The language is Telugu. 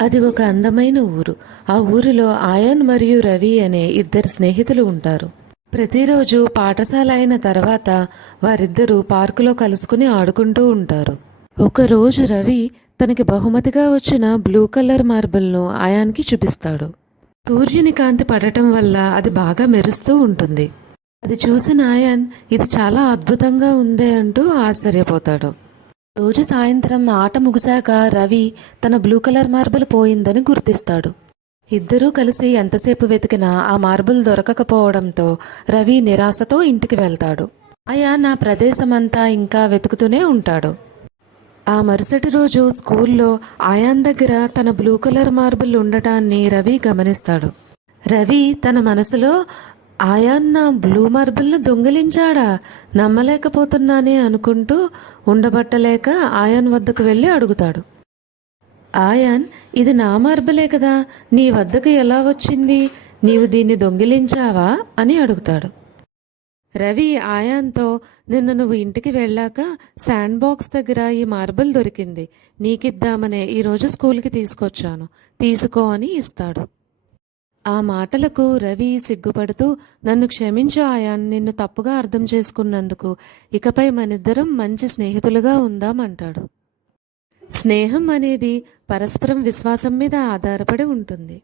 అది ఒక అందమైన ఊరు. ఆ ఊరిలో ఆయాన్ మరియు రవి అనే ఇద్దరు స్నేహితులు ఉంటారు. ప్రతిరోజు పాఠశాల అయిన తర్వాత వారిద్దరూ పార్కులో కలుసుకుని ఆడుకుంటూ ఉంటారు. ఒకరోజు రవి తనకి బహుమతిగా వచ్చిన బ్లూ కలర్ మార్బుల్ను ఆయాన్కి చూపిస్తాడు. సూర్యుని కాంతి పడటం వల్ల అది బాగా మెరుస్తూ ఉంటుంది. అది చూసిన ఆయాన్ ఇది చాలా అద్భుతంగా ఉందే అంటూ ఆశ్చర్యపోతాడు. రోజు సాయంత్రం ఆట ముగిశాక రవి తన బ్లూ కలర్ మార్బుల్ పోయిందని గుర్తిస్తాడు. ఇద్దరూ కలిసి ఎంతసేపు వెతికినా ఆ మార్బుల్ దొరకకపోవడంతో రవి నిరాశతో ఇంటికి వెళ్తాడు. ఆయాన్ ఆ ప్రదేశమంతా ఇంకా వెతుకుతూనే ఉంటాడు. ఆ మరుసటి రోజు స్కూల్లో ఆయాన్ దగ్గర తన బ్లూ కలర్ మార్బుల్ ఉండటాన్ని రవి గమనిస్తాడు. రవి తన మనసులో ఆయాన్ నా బ్లూ మార్బుల్ను దొంగిలించాడా, నమ్మలేకపోతున్నానే అనుకుంటూ ఉండబట్టలేక ఆయాన్ వద్దకు వెళ్ళి అడుగుతాడు. ఆయాన్, ఇది నా మార్బులే కదా, నీ వద్దకు ఎలా వచ్చింది? నీవు దీన్ని దొంగిలించావా అని అడుగుతాడు. రవి ఆయాన్తో, నిన్న నువ్వు ఇంటికి వెళ్ళాక శాండ్ బాక్స్ దగ్గర ఈ మార్బుల్ దొరికింది, నీకిద్దామనే ఈరోజు స్కూల్కి తీసుకొచ్చాను, తీసుకో అని ఇస్తాడు. ఆ మాటలకు రవి సిగ్గుపడుతూ, నన్ను క్షమించు ఆయాన్, నిన్ను తప్పుగా అర్థం చేసుకున్నందుకు. ఇకపై మనిద్దరం మంచి స్నేహితులుగా ఉందామంటాడు. స్నేహం అనేది పరస్పరం విశ్వాసం మీద ఆధారపడి ఉంటుంది.